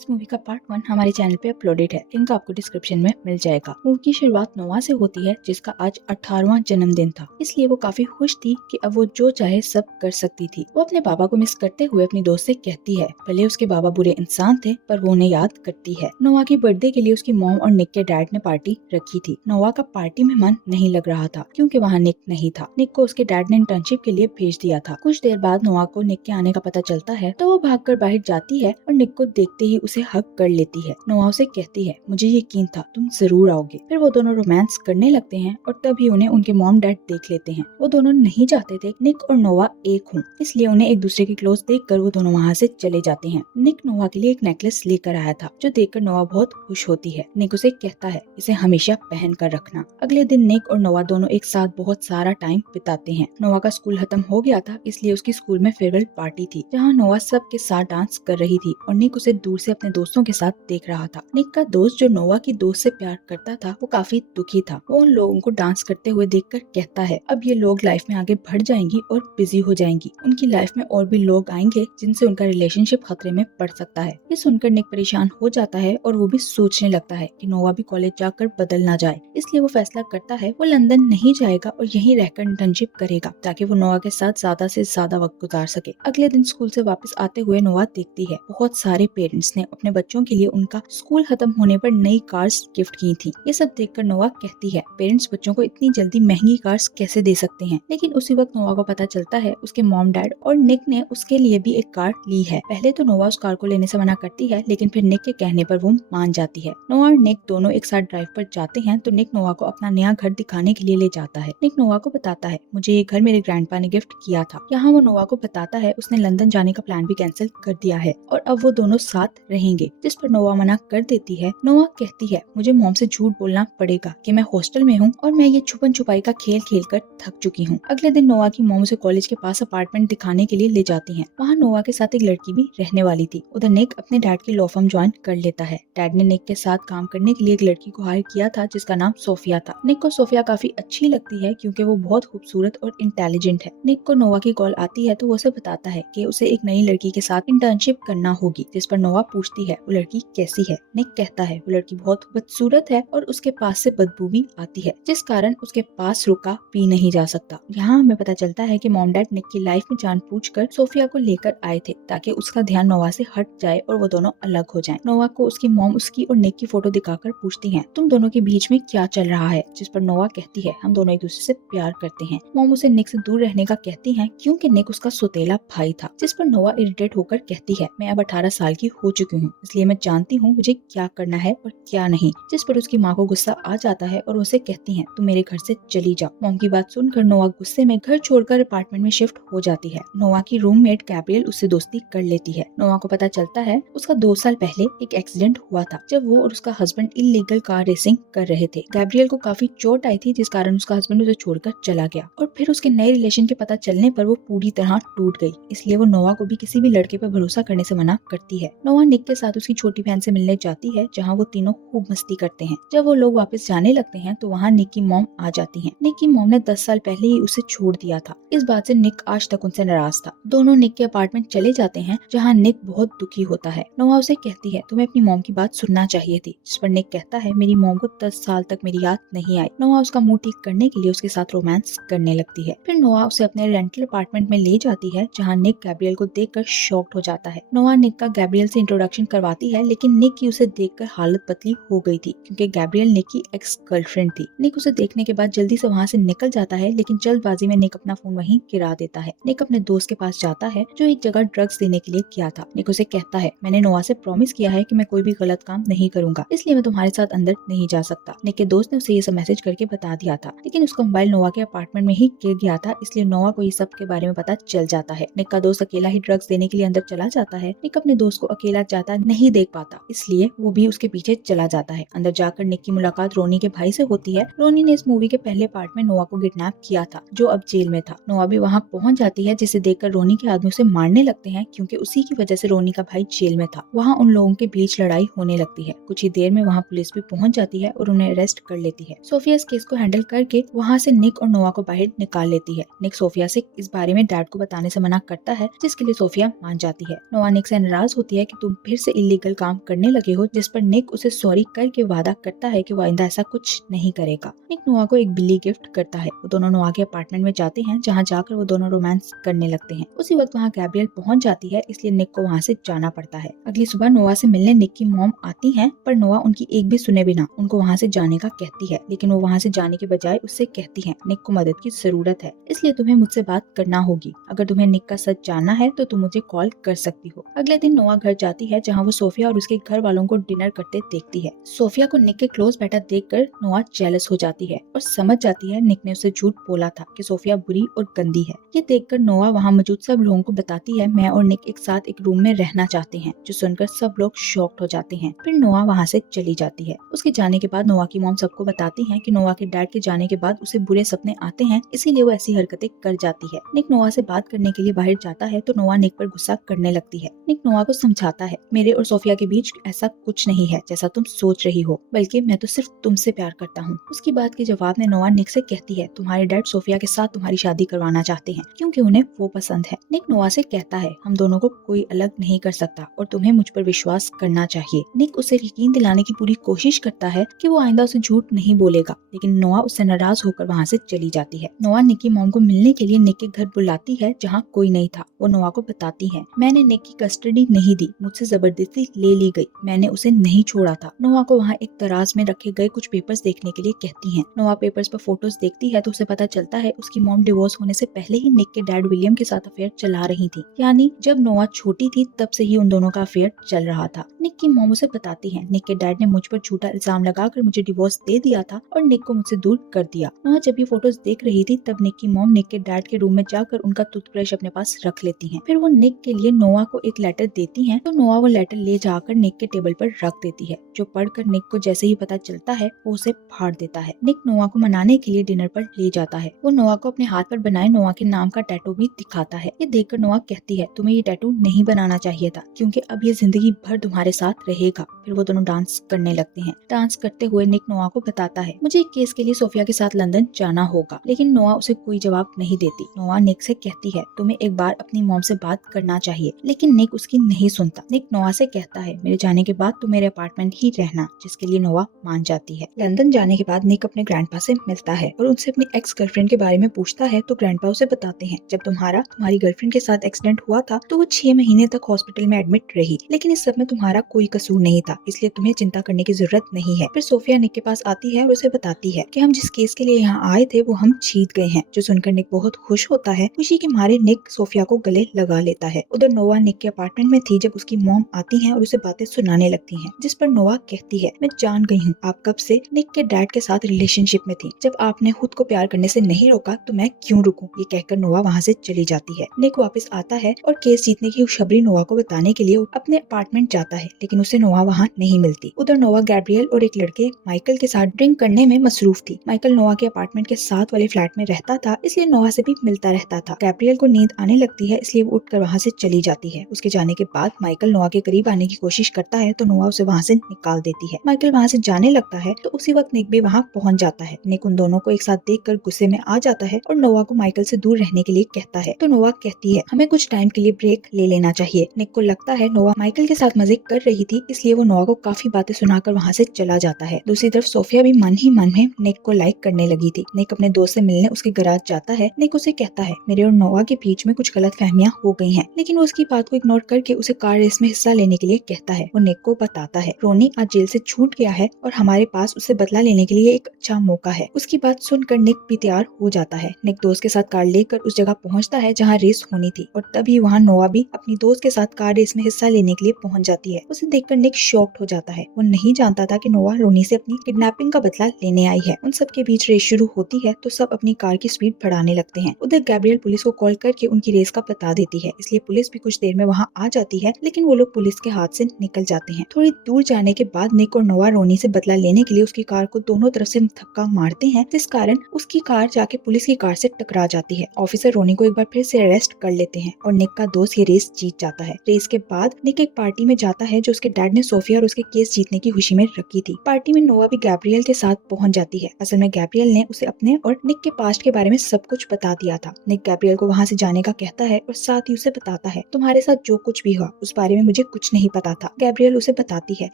इस मूवी का पार्ट 1 हमारे चैनल पे अपलोडेड है, लिंक आपको डिस्क्रिप्शन में मिल जाएगा। मूवी की शुरुआत नोआ से होती है जिसका आज 18वां जन्मदिन था, इसलिए वो काफी खुश थी कि अब वो जो चाहे सब कर सकती थी। वो अपने पापा को मिस करते हुए अपनी दोस्त से कहती है, भले उसके बाबा बुरे इंसान थे पर वो उन्हें याद करती है। नोआ की बर्थडे के लिए उसकी मॉम और निक के डैड ने पार्टी रखी थी। नोआ का पार्टी में मन नहीं लग रहा था क्योंकि वहाँ निक नहीं था। निक को उसके डैड ने इंटर्नशिप के लिए भेज दिया था। कुछ देर बाद नोआ को निक के आने का पता चलता है तो वो भागकर बाहर जाती है और निक को देखते ही उसे हक कर लेती है। नोआ उसे कहती है, मुझे यकीन था तुम जरूर आओगे। फिर वो दोनों रोमांस करने लगते हैं और तभी उन्हें उनके मॉम डैड देख लेते हैं। वो दोनों नहीं चाहते थे निक और नोआ एक हों, इसलिए उन्हें एक दूसरे के क्लोज देखकर वो दोनों वहाँ से चले जाते हैं। निक नोआ के लिए एक नेकलेस लेकर आया था जो देखकर नोआ बहुत खुश होती है। निक उसे कहता है, इसे हमेशा पहन कर रखना। अगले दिन निक और नोआ दोनों एक साथ बहुत सारा टाइम बिताते हैं। नोआ का स्कूल खत्म हो गया था, इसलिए उसकी स्कूल में फेयरवेल पार्टी थी जहाँ नोआ सबके साथ डांस कर रही थी और निक उसे दूर से अपने दोस्तों के साथ देख रहा था। निक का दोस्त जो नोआ की दोस्त से प्यार करता था वो काफी दुखी था। वो उन लोगों को डांस करते हुए देखकर कहता है, अब ये लोग लाइफ में आगे बढ़ जाएंगी और बिजी हो जाएंगी। उनकी लाइफ में और भी लोग आएंगे जिनसे उनका रिलेशनशिप खतरे में पड़ सकता है। ये सुनकर निक परेशान हो जाता है और वो भी सोचने लगता है कि नोआ भी कॉलेज जाकर बदल ना जाए। इसलिए वो फैसला करता है वो लंदन नहीं जाएगा और यहीं रहकर इंटर्नशिप करेगा ताकि वो नोआ के साथ ज्यादा से ज्यादा वक्त गुजार सके। अगले दिन स्कूल से वापस आते हुए नोआ देखती है बहुत सारे पेरेंट्स ने अपने बच्चों के लिए उनका स्कूल खत्म होने पर नई कार्स गिफ्ट की थी। ये सब देखकर नोआ कहती है, पेरेंट्स बच्चों को इतनी जल्दी महंगी कार्स कैसे दे सकते हैं। लेकिन उसी वक्त नोआ को पता चलता है उसके मॉम डैड और निक ने उसके लिए भी एक कार ली है। पहले तो नोआ उस कार को लेने से मना करती है, लेकिन फिर निक के कहने पर वो मान जाती है। नोआ और निक दोनों एक साथ ड्राइव पर जाते हैं तो निक नोआ को अपना नया घर दिखाने के लिए ले जाता है। निक नोआ को बताता है, मुझे ये घर मेरे ग्रैंडपा ने गिफ्ट किया था। यहाँ वो नोआ को बताता है उसने लंदन जाने का प्लान भी कैंसिल कर दिया है और अब वो दोनों साथ रहेंगे, जिस पर नोआ मना कर देती है। नोआ कहती है, मुझे मॉम से झूठ बोलना पड़ेगा कि मैं हॉस्टल में हूँ और मैं ये छुपन छुपाई का खेल खेल कर थक चुकी हूँ। अगले दिन नोआ की मॉम उसे कॉलेज के पास अपार्टमेंट दिखाने के लिए ले जाती है। वहाँ नोआ के साथ एक लड़की भी रहने वाली थी। उधर निक अपने डैड की लॉ फर्म ज्वाइन कर लेता है। डैड ने निक के साथ काम करने के लिए एक लड़की को हायर किया था जिसका नाम सोफिया था। निक को सोफिया काफी अच्छी लगती है क्योंकि वो बहुत खूबसूरत और इंटेलिजेंट है। निक को नोआ की कॉल आती है तो वो उसे बताता है कि उसे एक नई लड़की के साथ इंटर्नशिप करना होगी, जिस पर नोआ पूछती है वो लड़की कैसी है। निक कहता है वो लड़की बहुत बदसूरत है और उसके पास से बदबू भी आती है, जिस कारण उसके पास रुका भी नहीं जा सकता। यहाँ हमें पता चलता है कि मॉम डैड निक की लाइफ में जानबूझकर सोफिया को लेकर आए थे ताकि उसका ध्यान नोआ से हट जाए और वो दोनों अलग हो जाएं। नोआ को उसकी मॉम उसकी और निक की फोटो दिखाकर पूछती है, तुम दोनों के बीच में क्या चल रहा है, जिस पर नोआ कहती है, हम दोनों एक दूसरे से प्यार करते हैं। मॉम उसे निक से दूर रहने का कहती है क्योंकि निक उसका सौतेला भाई था, जिस पर नोआ इरिटेट होकर कहती है, मैं अब 18 साल की हो चुकी हूँ, इसलिए मैं जानती हूँ मुझे क्या करना है और क्या नहीं। जिस पर उसकी माँ को गुस्सा आ जाता है और उसे कहती है, तुम मेरे घर से चली जाओ। मॉम की बात सुनकर नोआ गुस्से में घर छोड़कर अपार्टमेंट में शिफ्ट हो जाती है। नोआ की रूममेट गैब्रियल उससे दोस्ती कर लेती है। नोआ को पता चलता है उसका 2 साल पहले एक एक्सीडेंट हुआ था जब वो और उसका हस्बैंड इलीगल कार रेसिंग कर रहे थे। गैब्रियल को काफी चोट आई थी जिस कारण उसका हस्बैंड उसे छोड़कर चला गया और फिर उसके नए रिलेशन के पता चलने पर वो पूरी तरह टूट गई। इसलिए वो नोआ को भी किसी भी लड़के पर भरोसा करने से मना करती है। नोआ निक के साथ उसकी छोटी बहन से मिलने जाती है जहाँ वो तीनों खूब मस्ती करते हैं। जब वो लोग वापस जाने लगते हैं तो वहाँ निक की मॉम आ जाती है। निक की मॉम ने 10 साल पहले ही उसे छोड़ दिया था। इस बात से निक आज तक उनसे नाराज था। दोनों निक के अपार्टमेंट चले जाते हैं जहाँ निक बहुत दुखी होता है। नोआ उसे कहती है, तुम्हें अपनी मॉम की बात सुनना चाहिए थी, जिस पर निक कहता है, मेरी मॉम को 10 साल तक मेरी याद नहीं आई। नोआ उसका मुंह ठीक करने के लिए उसके साथ रोमांस करने लगती है। फिर नोआ उसे अपने रेंटल अपार्टमेंट में ले जाती है जहाँ निक गैब्रियल को देखकर शॉक्ड हो जाता है। नोआ निक का गैब्रियल से इंट्रोडक्शन करवाती है, लेकिन निक की उसे देखकर हालत बदली हो गई थी क्योंकि गैब्रियल निक की एक्स गर्लफ्रेंड थी। निक उसे देखने के बाद जल्दी से वहाँ से निकल जाता है, लेकिन जल्दबाजी में निक अपना फोन वहीं गिरा देता है। निक अपने दोस्त के पास जाता है जो एक जगह ड्रग्स देने के लिए गया था। निक उसे कहता है, मैंने नोआ से प्रॉमिस किया है कि मैं कोई भी गलत काम नहीं करूंगा, इसलिए मैं तुम्हारे साथ अंदर नहीं जा सकता। निक के दोस्त ने उसे ये सब मैसेज करके बता दिया था, लेकिन उसका मोबाइल नोआ के अपार्टमेंट में ही गिर गया था, इसलिए नोआ को ये सब के बारे में पता चल जाता है। निक का दोस्त अकेला ही ड्रग्स देने के लिए अंदर चला जाता है। निक अपने दोस्त को अकेला जाता नहीं देख पाता, इसलिए वो भी उसके पीछे चला जाता है। अंदर जाकर निक की मुलाकात रोनी के भाई से होती है। रोनी ने इस मूवी के पहले पार्ट में नोआ को किडनैप किया था जो अब जेल में था। नोआ भी वहाँ पहुँच जाती है, जिसे देखकर रोनी के आदमी उसे मारने लगते हैं क्योंकि उसी की वजह से रोनी का भाई जेल में था। वहाँ उन लोगों के बीच लड़ाई होने लगती है। कुछ ही देर में वहाँ पुलिस भी पहुँच जाती है और उन्हें अरेस्ट कर लेती है। सोफिया इस केस को हैंडल करके वहाँ से निक और नोआ को बाहर निकाल लेती है। निक सोफिया से इस बारे में डैड को बताने से मना करता है, जिसके लिए सोफिया मान जाती है। नोआ निक से नाराज होती है कि तुम फिर से इलीगल काम करने लगे हो, जिस पर निक उसे सॉरी करके वादा करता है कि वो आइंदा ऐसा कुछ नहीं करेगा। निक नोआ को एक बिल्ली गिफ्ट करता है। वो दोनों नोआ के अपार्टमेंट में जाते हैं, जहाँ जाकर वो दोनों रोमांस करने लगते हैं। उसी वक्त वहाँ गैब्रियल पहुँच जाती है, इसलिए निक को वहाँ से जाना पड़ता है। अगली सुबह नोआ से मिलने निक की मॉम आती है, पर नोआ उनकी एक भी सुने बिना उनको वहाँ से जाने का कहती है। लेकिन वो वहाँ से जाने के बजाय उससे कहती है, निक को मदद की जरूरत है, इसलिए तुम्हें मुझसे बात करना होगी। अगर तुम्हें निक का सच जानना है तो तुम मुझे कॉल कर सकती हो। अगले दिन नोआ घर जाती है, जहाँ वो सोफिया और उसके घर वालों को डिनर करते देखती है। सोफिया को निक के क्लोज बैठा देखकर नोआ जेलस हो जाती है और समझ जाती है निक ने उसे झूठ बोला था कि सोफिया बुरी और गंदी है। ये देखकर नोआ वहाँ मौजूद सब लोगों को बताती है, मैं और निक एक साथ एक रूम में रहना चाहते हैं, जो सुनकर सब लोग शॉक्ड हो जाते हैं। फिर नोआ वहाँ से चली जाती है। उसके जाने के बाद नोआ की मॉम सबको बताती है कि नोआ के डैड के जाने के बाद उसे बुरे सपने आते हैं, इसीलिए वो ऐसी हरकतें कर जाती है। निक नोआ से बात करने के लिए बाहर जाता है तो नोआ निक पर गुस्सा करने लगती है। निक नोआ को समझाता है, मेरे और सोफिया के बीच ऐसा कुछ नहीं है जैसा तुम सोच रही हो, बल्कि मैं तो सिर्फ तुमसे प्यार करता हूँ। उसकी बात के जवाब में नोआ निक से कहती है, तुम्हारे डैड सोफिया के साथ तुम्हारी शादी करवाना चाहते हैं क्योंकि उन्हें वो पसंद है। निक नोआ से कहता है, हम दोनों को कोई अलग नहीं कर सकता और तुम्हें मुझ पर विश्वास करना चाहिए। निक उसे यकीन दिलाने की पूरी कोशिश करता है कि वो आइंदा उसे झूठ नहीं बोलेगा, लेकिन नोआ उससे नाराज होकर वहाँ से चली जाती है। नोआ निक की मॉम को मिलने के लिए निक के घर बुलाती है, जहाँ कोई नहीं था। वो नोआ को बताती है, मैंने निक की कस्टडी नहीं दी, मुझसे जबरदस्ती ले ली गई, मैंने उसे नहीं छोड़ा था। नोआ को वहाँ एक दराज में रखे गए कुछ पेपर्स देखने के लिए कहती है। नोआ पेपर्स पर फोटोज देखती है तो उसे पता चलता है उसकी मॉम डिवोर्स होने से पहले ही निक के डैड विलियम के साथ अफेयर चला रही थी, यानी जब नोआ छोटी थी तब से ही उन दोनों का अफेयर चल रहा था। निक की मॉम उसे बताती है, निक के डैड ने मुझ पर झूठा इल्जाम लगाकर मुझे डिवोर्स दे दिया था और निक को मुझसे दूर कर दिया। नोआ जब ये फोटोज देख रही थी तब निक की मॉम निक के डैड के रूम में जाकर उनका टूथब्रश अपने पास रख लेती है। फिर वो निक के लिए नोआ को एक लेटर देती है तो नोआ वो लेटर ले जाकर निक के टेबल पर रख देती है, जो पढ़कर निक को जैसे ही पता चलता है वो उसे फाड़ देता है। निक नोआ को मनाने के लिए डिनर पर ले जाता है। वो नोआ को अपने हाथ पर बनाए नोआ के नाम का टैटू भी दिखाता है। ये देखकर नोआ कहती है, तुम्हें ये टैटू नहीं बनाना चाहिए था क्योंकि अब ये जिंदगी भर तुम्हारे साथ रहेगा। फिर वो दोनों डांस करने लगते हैं। डांस करते हुए निक नोआ को बताता है, मुझे एक केस के लिए सोफिया के साथ लंदन जाना होगा, लेकिन नोआ उसे कोई जवाब नहीं देती। नोआ निक से कहती है, तुम्हें एक बार अपनी मॉम से बात करना चाहिए, लेकिन निक उसकी नहीं सुनता। निक नोआ से कहता है, मेरे जाने के बाद तुम मेरे अपार्टमेंट ही रहना, जिसके लिए नोआ मान जाती है। लंदन जाने के बाद निक अपने ग्रैंडपा से मिलता है और उनसे अपनी एक्स गर्लफ्रेंड के बारे में पूछता है तो ग्रैंडपा उसे बताते हैं, जब तुम्हारी गर्लफ्रेंड के साथ एक्सीडेंट हुआ था तो वो 6 महीने तक हॉस्पिटल में एडमिट रही, लेकिन इस सब में तुम्हारा कोई कसूर नहीं था, इसलिए तुम्हें चिंता करने की जरूरत नहीं है। फिर सोफिया निक के पास आती है और उसे बताती है कि हम जिस केस के लिए यहाँ आए थे वो हम जीत गए हैं, जो सुनकर निक बहुत खुश होता है। खुशी के मारे निक सोफिया को गले लगा लेता है। उधर नोआ निक के अपार्टमेंट में थी जब उसकी मॉम आती है और उसे बातें सुनाने लगती है, जिस पर नोआ कहती है, मैं जान गई हूँ आप कब से निक के डैड के साथ रिलेशनशिप में थी, जब आपने खुद को प्यार करने से नहीं रोका तो मैं क्यों रुकूं। ये कहकर नोआ वहाँ से चली जाती है। निक वापस आता है और केस जीतने की खुशखबरी नोआ को बताने के लिए अपने अपार्टमेंट जाता है, लेकिन उसे नोआ वहाँ नहीं मिलती। उधर नोआ गैब्रियल और एक लड़के माइकल के साथ ड्रिंक करने में मसरूफ थी। माइकल नोआ के अपार्टमेंट के साथ वाले फ्लैट में रहता था, इसलिए नोआ से भी मिलता रहता था। गैब्रियल को नींद आने लगती है, इसलिए वो उठकर वहाँ से चली जाती है। उसके जाने के बाद माइकल नोआ के करीब आने की कोशिश करता है तो नोआ उसे वहाँ से निकाल देती है। माइकल वहाँ से जाने लगता है तो उसी वक्त निक भी वहाँ पहुँच जाता है। निक उन दोनों को एक साथ देखकर गुस्से में आ जाता है और नोआ को माइकल से दूर रहने के लिए कहता है, तो नोआ कहती है, हमें कुछ टाइम के लिए ब्रेक ले लेना चाहिए। निक को लगता है नोआ माइकल के साथ मजे कर रही थी, इसलिए वो नोआ को काफी बातें सुनाकर वहाँ से चला जाता है। दूसरी तरफ सोफिया भी मन ही मन में निक को लाइक करने लगी थी। निक अपने दोस्त से मिलने उसके गैराज जाता है। निक उसे कहता है, मेरे और नोआ के बीच में कुछ गलतफहमियां हो गई हैं, लेकिन वो उसकी बात को इग्नोर करके उसे कार रेस में हिस्सा लेने के लिए कहता है। वो निक को बताता है, रोनी आज जेल से छूट गया है और हमारे पास उसे बदला लेने के लिए एक अच्छा मौका है। उसकी बात सुनकर निक भी तैयार हो जाता है। निक दोस्त के साथ कार लेकर उस जगह पहुंचता है जहां रेस होनी थी और तभी वहां नोआ भी अपनी दोस्त के साथ कार रेस में हिस्सा लेने के लिए पहुंच जाती है। उसे देखकर निक शॉक्ड हो जाता है। वो नहीं जानता था कि नोआ रोनी से अपनी किडनैपिंग का बदला लेने आई है। उन सब के बीच रेस शुरू होती है तो सब अपनी कार की स्पीड बढ़ाने लगते हैं। उधर गैब्रियल पुलिस को कॉल करके उनकी रेस का बता देती है, इसलिए पुलिस भी कुछ देर में वहाँ आ जाती है, लेकिन वो लोग पुलिस के हाथ से निकल जाते हैं। थोड़ी दूर जाने के बाद निक और नोआ रोनी से बदला लेने के लिए उसकी कार को दोनों तरफ से धक्का मारते हैं, जिस कारण उसकी कार जाके पुलिस की कार से टकरा जाती है। ऑफिसर रोनी को एक बार फिर से अरेस्ट कर लेते हैं और निक का दोस्त ये रेस जीत जाता है। रेस के बाद निक एक पार्टी में जाता है जो उसके डैड ने सोफिया और उसके केस जीतने की खुशी में रखी थी। पार्टी में नोआ भी गैब्रियल के साथ पहुंच जाती है। असल में गैब्रियल ने उसे अपने और निक के पास्ट के बारे में सब कुछ बता दिया था। निक गैब्रियल को वहाँ से जाने का कहता है और साथ ही उसे बताता है, तुम्हारे साथ जो कुछ भी हुआ उस बारे में मुझे कुछ नहीं पता था। गैब्रियल उसे बताती है,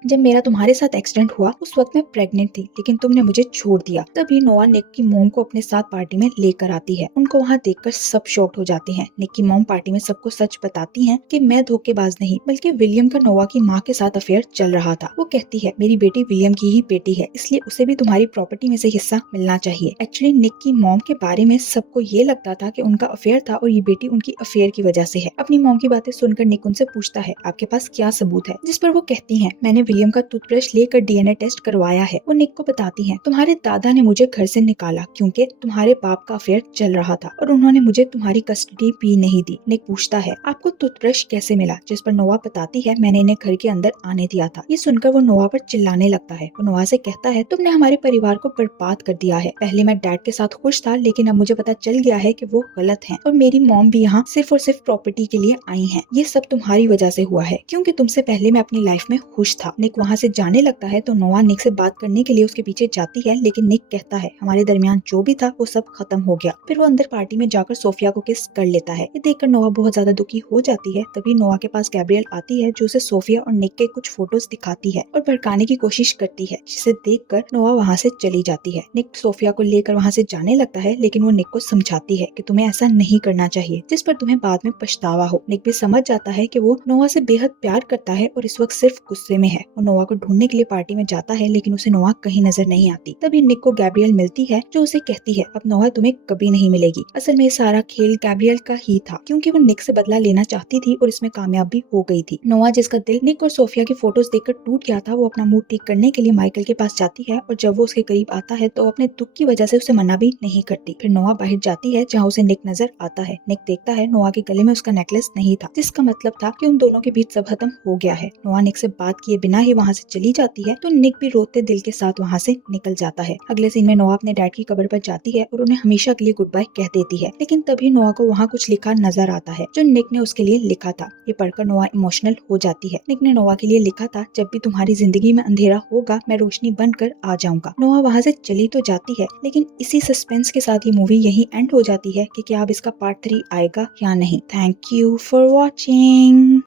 जब मेरा तुम्हारे साथ एक्सीडेंट हुआ उस वक्त मैं प्रेग्नेंट थी, लेकिन तुमने मुझे छोड़ दिया। तभी नोआ निक की मॉम को अपने साथ पार्टी में लेकर आती है। उनको वहाँ देखकर सब शॉक्ड हो जाते हैं। निक की मॉम पार्टी में सबको सच बताती है कि मैं धोखेबाज नहीं बल्कि विलियम का नोआ की माँ के साथ अफेयर चल रहा था। वो कहती है, मेरी बेटी विलियम की ही बेटी है, इसलिए उसे भी तुम्हारी प्रॉपर्टी में से हिस्सा मिलना चाहिए। एक्चुअली निक की मॉम के बारे में सबको ये लगता था कि उनका अफेयर था और ये बेटी उनकी अफेयर की वजह से है। अपनी मॉम की बातें सुनकर निक उनसे पूछता है, आपके पास क्या सबूत है? जिस पर वो कहती हैं, मैंने विलियम का टूथब्रश लेकर डीएनए टेस्ट करवाया है। वो निक को बताती हैं, तुम्हारे दादा ने मुझे घर से निकाला क्योंकि तुम्हारे बाप का अफेयर चल रहा था और उन्होंने मुझे तुम्हारी कस्टडी भी नहीं दी। निक पूछता है, आपको टूथब्रश कैसे मिला? जिस पर नोआ बताती है, मैंने इन्हें घर के अंदर आने दिया था। ये सुनकर वो नोआ पर चिल्लाने लगता है। वो नोआ से कहता है, तुमने हमारे परिवार को बर्बाद कर दिया है। पहले मैं डैड के साथ खुश था, लेकिन अब मुझे पता चल गया है कि वो गलत हैं और मेरी मॉम भी यहाँ सिर्फ और सिर्फ प्रॉपर्टी के लिए आई हैं। ये सब तुम्हारी वजह से हुआ है, क्योंकि तुमसे पहले मैं अपनी लाइफ में खुश था। निक वहाँ से जाने लगता है तो नोआ निक से बात करने के लिए उसके पीछे जाती है, लेकिन निक कहता है, हमारे दरमियान जो भी था वो सब खत्म हो गया। फिर वो अंदर पार्टी में जाकर सोफिया को किस कर लेता है। ये देखकर नोआ बहुत ज्यादा दुखी हो जाती है। तभी नोआ के पास गैब्रियल आती है, जो उसे सोफिया और निक के कुछ फोटोज दिखाती है और भड़काने की कोशिश करती है, जिसे देखकर नोआ वहाँ से चली जाती है। निक सोफिया को लेकर वहाँ से जाने लगता है, लेकिन वो निक को समझाती है कि तुम्हें ऐसा नहीं करना चाहिए, जिस पर तुम्हें बाद में पछतावा हो। निक भी समझ जाता है कि वो नोआ से बेहद प्यार करता है और इस वक्त सिर्फ गुस्से में है। वो नोआ को ढूंढने के लिए पार्टी में जाता है, लेकिन उसे नोआ कहीं नजर नहीं आती। तभी निक को गैब्रियल मिलती है, जो उसे कहती है, अब नोआ तुम्हें कभी नहीं मिलेगी। असल में ये सारा खेल गैब्रियल का ही था, क्योंकि वो निक से बदला लेना चाहती थी और इसमें कामयाब भी हो गई थी। नोआ, जिसका दिल निक और सोफिया की फोटोज देखकर टूट गया था, वो अपना मूड ठीक करने के लिए माइकल के पास जाती है और जब वो उसके करीब आता है तो अपने दुख की वजह से उसे मना भी नहीं करती। फिर नोआ बाहर जाती है, जहाँ उसे निक नजर आता है। निक देखता है नोआ के गले में उसका नेकलेस नहीं था, जिसका मतलब था कि उन दोनों के बीच सब खत्म हो गया है। नोआ निक से बात किए बिना ही वहाँ से चली जाती है, तो निक भी रोते दिल के साथ वहाँ से निकल जाता है। अगले सीन में नोआ अपने डैड की कब्र पर जाती है और उन्हें हमेशा के लिए गुड बाय कह देती है, लेकिन तभी नोआ को वहाँ कुछ लिखा नजर आता है, जो निक ने उसके लिए लिखा था। ये पढ़कर नोआ इमोशनल हो जाती है। निक ने नोआ के लिए लिखा था, जब भी तुम्हारी जिंदगी में अंधेरा होगा मैं रोशनी बनकर आ जाऊंगा। नोआ वहाँ से चली तो जाती है, लेकिन इसी सस्पेंस के साथ ये मूवी यही एंड हो जाती है कि क्या अब इसका पार्ट 3 आएगा या नहीं। Thank you for watching.